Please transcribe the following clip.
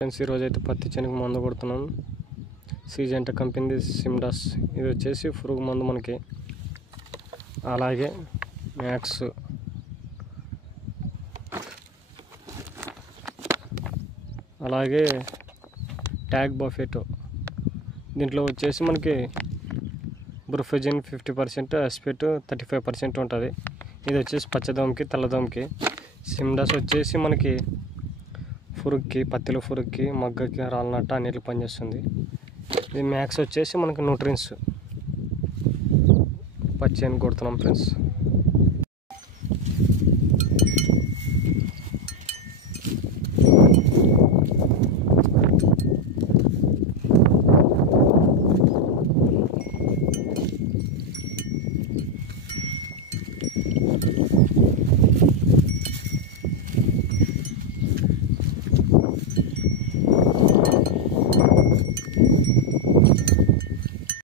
Friends ఈరోజు అయితే పత్తి చేనుకు మందు కొడుతున్నాం. సిజెంటా కంపెనీ సిమ్డాస్. ఇది వచ్చేసి పురుగు మందు మనకి. అలాగే మ్యాక్స్, అలాగే ట్యాగ్ బఫెటో. దీంట్లో వచ్చేసి మనకి బ్రూఫెజిన్ 50%, ఎస్పెట్ 35% ఉంటుంది. ఇది వచ్చేసి పచ్చదోమకి, తెల్లదోమకి. సిమ్డాస్ వచ్చేసి మనకి పురుగుకి, పత్తిలో పురుగుకి, మొగ్గకి, రాళ్ళనట్ట అన్నిటికి పనిచేస్తుంది. ఇది మ్యాక్స్ వచ్చేసి మనకి న్యూట్రియన్స్. పచ్చి అని కొడుతున్నాం ఫ్రెండ్స్.